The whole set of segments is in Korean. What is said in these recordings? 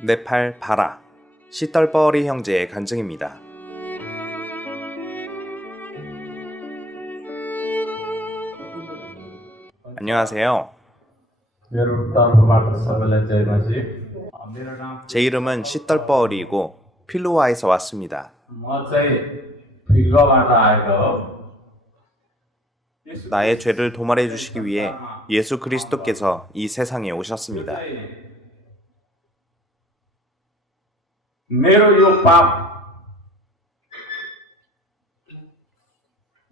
내 팔 봐라. 시떨버리 형제의 간증입니다. 안녕하세요. 제 이름은 시떨버리이고 필로와에서 왔습니다. 나의 죄를 도말해 주시기 위해 예수 그리스도께서 이 세상에 오셨습니다. मेरो यो पाप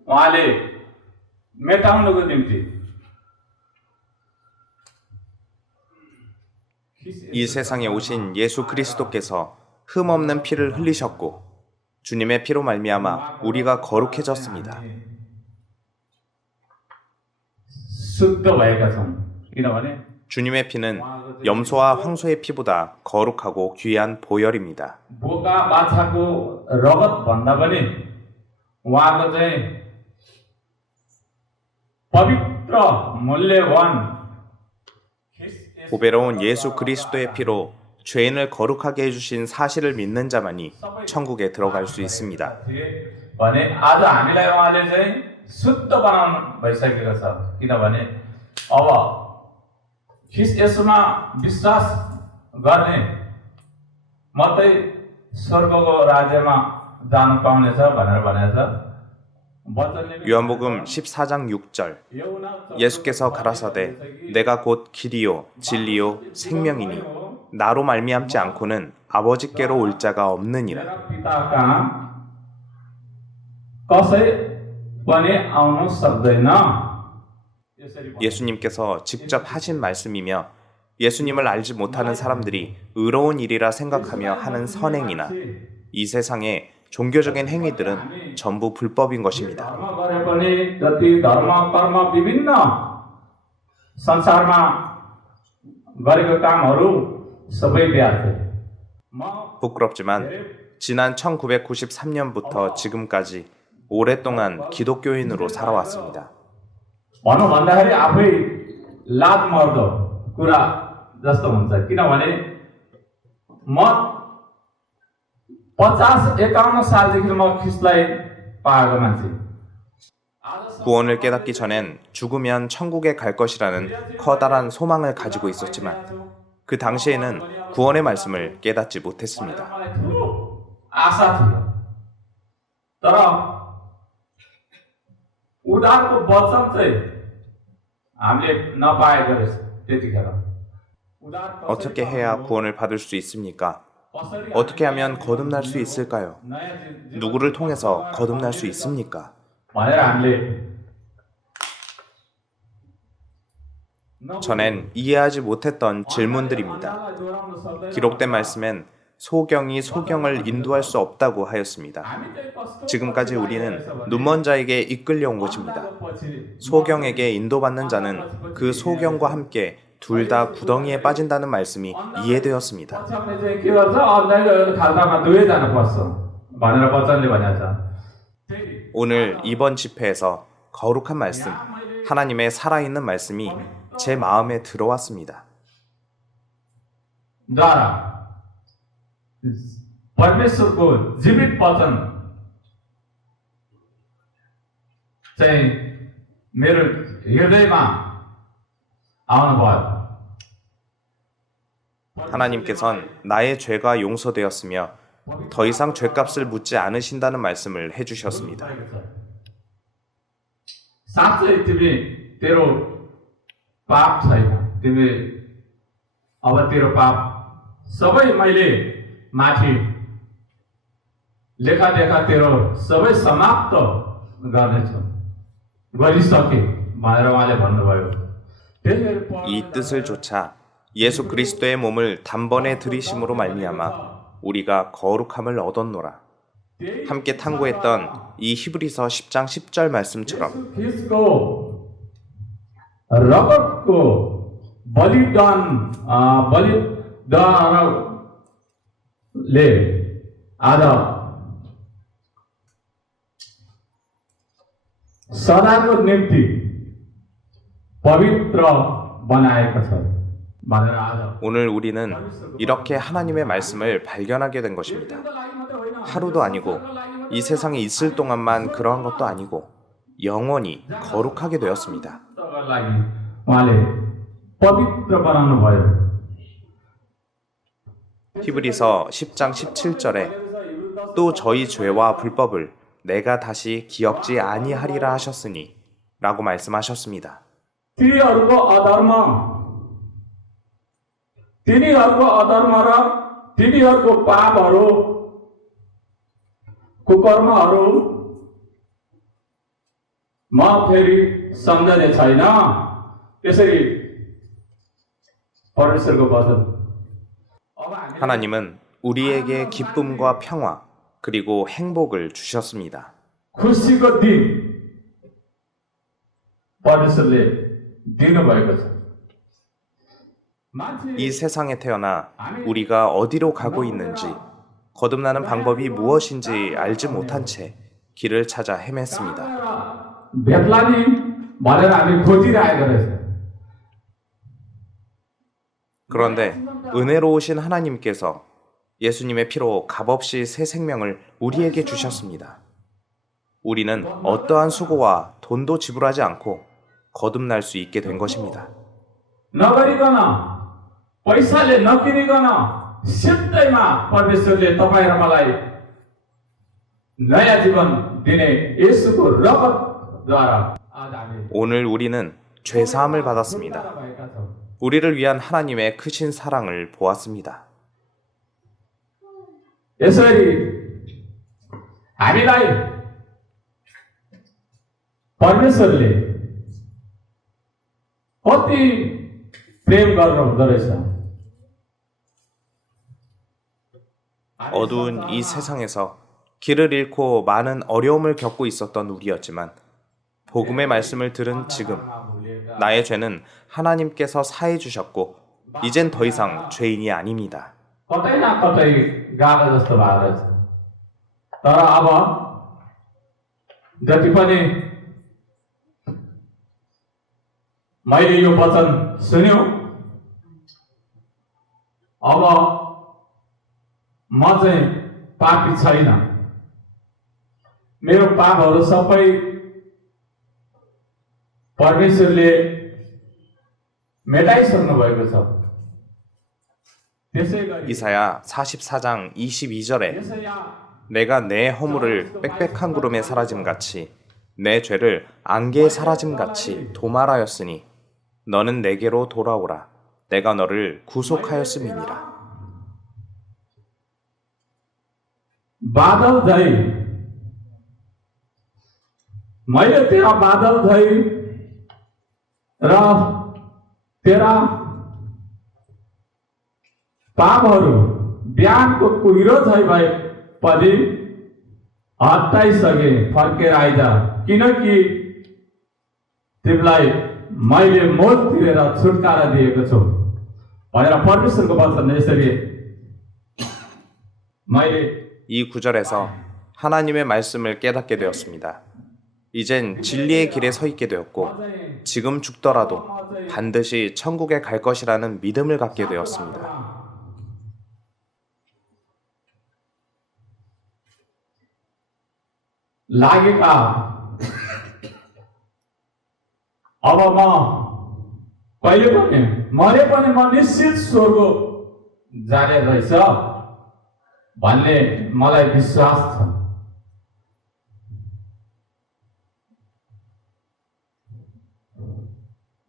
उहाँले मेटाउनको निम्ति 이 세상에 오신 예수 그리스도께서 흠없는 피를 흘리셨고 주님의 피로 말미암아 우리가 거룩해졌습니다. शुद्ध भएका छौँ किनभने 주님의 피는 염소와 황소의 피보다 거룩하고 귀한 보혈입니다. बोका बाछाको रगत भन्दा पनि उहाँको चाहिँ पवित्र मूल्यवान 보배로운 예수 그리스도의 피로 죄인을 거룩하게 해주신 사실을 믿는 자만이 천국에 들어갈 수 있습니다. भने आज हामीलाई उहाँले चाहिँ शुद्ध बनाउनु भइसकेको छ किनभने अब ख्रिस्ट येशूमा विश्वास गर्ने मात्रै स्वर्गको राज्यमा जानु पाउनेछ भनेर भनेछ। 요한복음 14장 6절 예수께서 가라사대 내가 곧 길이요 진리요 생명이니 나로 말미암지 않고는 아버지께로 올 자가 없느니라. कसै पनि आउनु सक्दैन। 예수님께서 직접 하신 말씀이며 예수님을 알지 못하는 사람들이 의로운 일이라 생각하며 하는 선행이나 이 세상의 종교적인 행위들은 전부 불법인 것입니다. संसारमा गरेको कामहरू सबै व्यर्थ। 부끄럽지만 지난 1993년부터 지금까지 오랫동안 기독교인으로 살아왔습니다. भनौँ भन्दाखेरि आफै लात मर्दो कुरा जस्तो हुन्छ किनभने म 50-51 सालदेखि म ख्रिस्टलाई पाएको मान्छे। 구원을 깨닫기 전엔 죽으면 천국에 갈 것이라는 커다란 소망을 가지고 있었지만 그 당시에는 구원의 말씀을 깨닫지 못했습니다. आशा थियो तर उदारको वचन चाहिँ हामीले नपाएको रहेछ त्यतिखेर। 어떻게 해야 구원을 받을 수 있습니까? 어떻게 하면 거듭날 수 있을까요? 누구를 통해서 거듭날 수 있습니까? भनेर हामीले 전엔 이해하지 못했던 질문들입니다. 기록된 말씀엔 소경이 소경을 인도할 수 없다고 하였습니다. 지금까지 우리는 눈먼 자에게 이끌려온 것입니다. 소경에게 인도받는 자는 그 소경과 함께 둘 다 구덩이에 빠진다는 말씀이 이해되었습니다. 오늘 이번 집회에서 거룩한 말씀, 하나님의 살아있는 말씀이 제 마음에 들어왔습니다. परमेश्वरको जीवित वचन चाहिँ मेरो हृदयमा आउनुभयो। 하나님께선 나의 죄가 용서되었으며 더 이상 죄값을 묻지 않으신다는 말씀을 해주셨습니다. साँच्चै तिमी तेरो पाप छैन, तिमी अब तेरो पाप सबै मैले माथि लेखा तेरो सबै समाप्त गर्नेछु गरिसके भनेर उहाँले भन्नुभयो। 이 뜻을 좇아 예수 그리스도의 몸을 단번에 들이심으로 말미암아 우리가 거룩함을 얻었노라. 함께 탐구했던 이 히브리서 10장 10절 말씀처럼 रगतको बलिदानले आज सदाको निम्ति पवित्र बनाएको छ। भनेर आज 오늘 우리는 이렇게 하나님의 말씀을 발견하게 된 것입니다. 하루도 아니고 이 세상에 있을 동안만 그러한 것도 아니고 영원히 거룩하게 되었습니다. लागि उहाँले पवित्र बनाउनु भयो। 히브리서 10장 17절에 또 저희 죄와 불법을 내가 다시 기억지 아니하리라 하셨으니 라고 말씀하셨습니다. तिनीहरूको अधर्म र तिनीहरूको पापहरू कुकर्महरू म फेरि सम्झने छैन। त्यसरी परमेश्वरको वचन। 하나님은 우리에게 기쁨과 평화 그리고 행복을 주셨습니다. खुसीको दिन परमेश्वरले दिनुभएको छ। 이 세상에 태어나 우리가 어디로 가고 있는지 거듭나는 방법이 무엇인지 알지 못한 채 길을 찾아 헤맸습니다. भेट्लानी भनेर हामी खोजिरहेको रहेछ। 그런데 은혜로우신 하나님께서 예수님의 피로 값없이 새 생명을 우리에게 주셨습니다. 우리는 어떠한 수고와 돈도 지불하지 않고 거듭날 수 있게 된 것입니다. नगरिकन पैसाले नकिनिकन सिधैमा परमेश्वरले तपाईँ र मलाई नयाँ जीवन दिने येशूको रगतद्वारा आज हामी 오늘 우리는 죄사함을 받았습니다. भएका छौँ। 우리를 위한 하나님의 크신 사랑을 보았습니다. यसरी हामीलाई परमेश्वरले कति प्रेम गर्नुहुँदो रहेछ। 어두운 이 세상에서 길을 잃고 많은 어려움을 겪고 있었던 우리였지만 복음의 말씀을 들은 지금 나의 죄는 하나님께서 사해 주셨고 이젠 더 이상 죄인이 아닙니다. कतै न कतै गएको जस्तो भएको रहेछ। तर अब जति पनि मैले यो वचन सुन्यो, अब म चाहिँ पापी छैन। मेरो पापहरू सबै परमेश्वरले मेटाइसक्नु भएको छ। त्यसैगरी 이사야 44장 22절에 यसैया 내가 내 허물을 빽빽한 구름에 사라짐 같이 내 죄를 안개에 사라짐 같이 도말하였으니 너는 내게로 돌아오라 내가 너를 구속하였음이니라. बादल झै मैले तेरा बादल झै र तेरा पापहरू बिहानको कुहिरो झै भए पनि हटाइसके फर्केर आइज किनकि तिमीलाई मैले मोल तिरेर छुटकारा दिएको छु भनेर परमेश्वरको वचन यसरी मैले 이 구절에서 하나님의 말씀을 깨닫게 되었습니다. 이젠 진리의 길에 서 있게 되었고 지금 죽더라도 반드시 천국에 갈 것이라는 믿음을 갖게 되었습니다. लागेका अब म कहिले पनि मरे पनि म निश्चित स्वर्ग जाने रहेछ भन्ने मलाई विश्वास छ।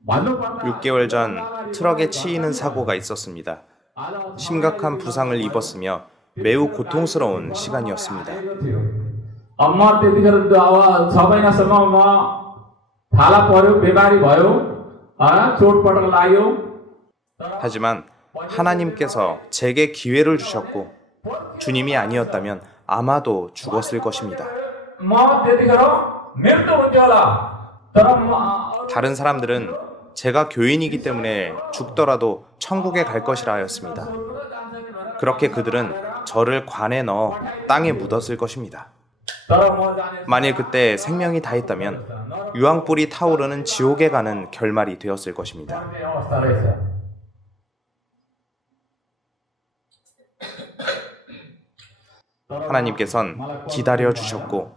6개월 전 트럭에 치이는 사고가 있었습니다. 심각한 부상을 입었으며 매우 고통스러운 시간이었습니다. अब म त्यतिखेर अब 6 महिनासम्म म थाला पर्यो, बिमारी भयो, चोटपटक लाग्यो। 하지만 하나님께서 제게 기회를 주셨고 주님이 아니었다면 아마도 죽었을 것입니다. म त्यतिखेर मृत्यु हुन्थ्यो होला। तर 다른 사람들은 제가 교인이기 때문에 죽더라도 천국에 갈 것이라 하였습니다. 그렇게 그들은 저를 관에 넣어 땅에 묻었을 것입니다. 만일 그때 생명이 다했다면 유황불이 타오르는 지옥에 가는 결말이 되었을 것입니다. 하나님께선 기다려 주셨고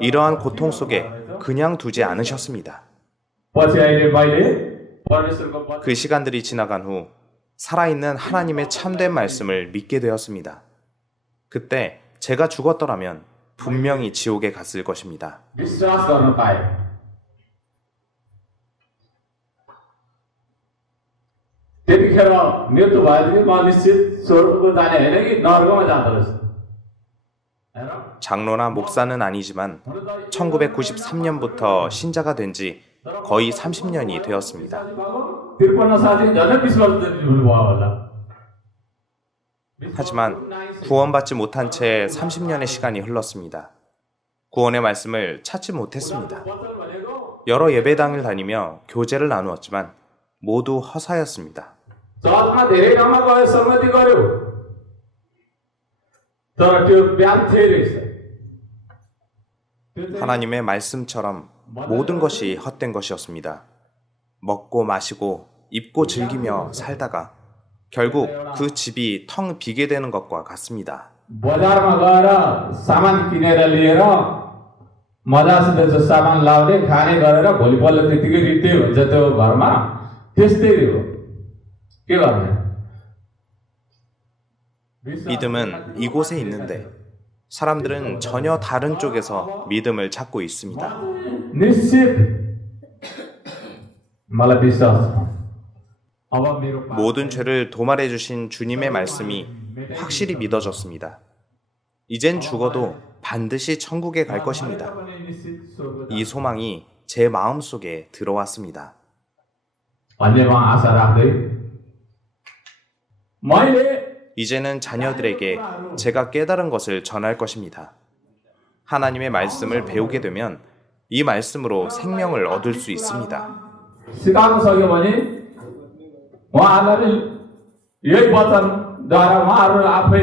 이러한 고통 속에 그냥 두지 않으셨습니다. पछि अहिले मैले परमेश्वरको 그 시간들이 지나간 후 살아있는 하나님의 참된 말씀을 믿게 되었습니다. 그때 제가 죽었더라면 분명히 지옥에 갔을 것입니다. विश्वास गर्न पाए त्यतिखेर मृत्यु भएदेखि म निश्चित स्वर्गको जाने होइन कि नर्कमा जाँदो रहेछ हेर 장로나 목사는 아니지만 1993년부터 신자가 된 지 거의 30년이 되었습니다. 53 साथी झन् 20 वर्ष जति हुनुभयो होला 하지만 구원받지 못한 채 30년의 시간이 흘렀습니다. 구원의 말씀을 찾지 못했습니다. 여러 예배당을 다니며 교제를 나누었지만 모두 허사였습니다. चर्चमा धेरै ठाउँमा गयो सम्मति गर्यो तर त्यो बिहान थिए रहेछ 하나님의 말씀처럼 모든 것이 헛된 것이었습니다. 먹고 마시고 입고 즐기며 살다가 결국 그 집이 텅 비게 되는 것과 같습니다. बजारमा गएर सामान किनेर लिएर मजासित जो सामान लाउने खाने गरेर भोलिपल्ट त्यतिकै रित्तै हुन्छ त्यो घरमा त्यस्तै हो के गर्ने 믿음은 이곳에 있는데 사람들은 전혀 다른 쪽에서 믿음을 찾고 있습니다. निश्चित मलाई विश्वास छ अब मेरो 모든 죄를 도말해 주신 주님의 말씀이 확실히 믿어졌습니다. 이젠 죽어도 반드시 천국에 갈 것입니다. 이 소망이 제 마음속에 들어왔습니다. भन्ने म आशा राख्दै मैले 이제는 자녀들에게 제가 깨달은 것을 전할 것입니다. 하나님의 말씀을 배우게 되면 이 말씀으로 생명을 얻을 수 있습니다. सिकाउन सक्यो भने उहाँहरूलाई यही वचनद्वारा उहाँहरू आफै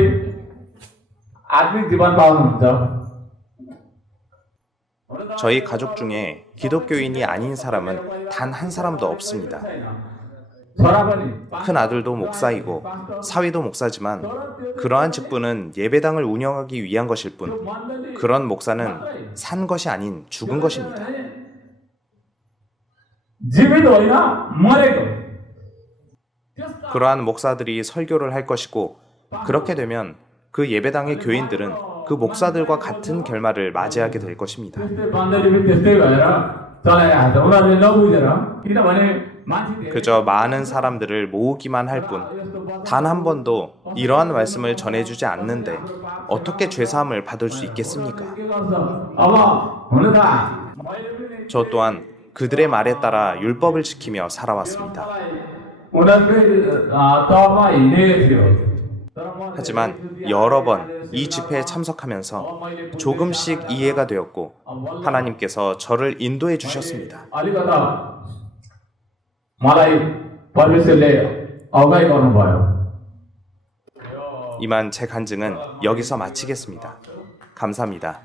आत्मिक जीवन पाउनुहुन्छ 저희 가족 중에 기독교인이 아닌 사람은 단 한 사람도 없습니다. छोरा पनि 큰 아들도 목사이고 사위도 목사지만 그러한 직분은 예배당을 운영하기 위한 것일 뿐 그런 목사는 산 것이 아닌 죽은 것입니다. जीवित होइन मरेको 그러한 목사들이 설교를 할 것이고 그렇게 되면 그 예배당의 교인들은 그 목사들과 같은 결말을 맞이하게 될 것입니다. त्यस्तै बन्दरी पनि त्यस्तै भएर चलाइरहेको छ उनीहरूले नबुझेर किनभने मान्छे 그저 많은 사람들을 모으기만 할 뿐 단 한 번도 이러한 말씀을 전해주지 않는데 어떻게 죄사함을 받을 수 있겠습니까? के गर्छ अब हुन त मैले पनि 저 또한 그들의 말에 따라 율법을 지키며 살아왔습니다. उनीहरूकै तहमा हिँडेको थियो तर म 하지만 여러 번 이 집회에 참석하면서 조금씩 이해가 되었고 하나님께서 저를 인도해 주셨습니다. अलिकता मलाई परमेश्वरले अगुवाई गर्नुभयो 이만 제 간증은 여기서 마치겠습니다. 감사합니다.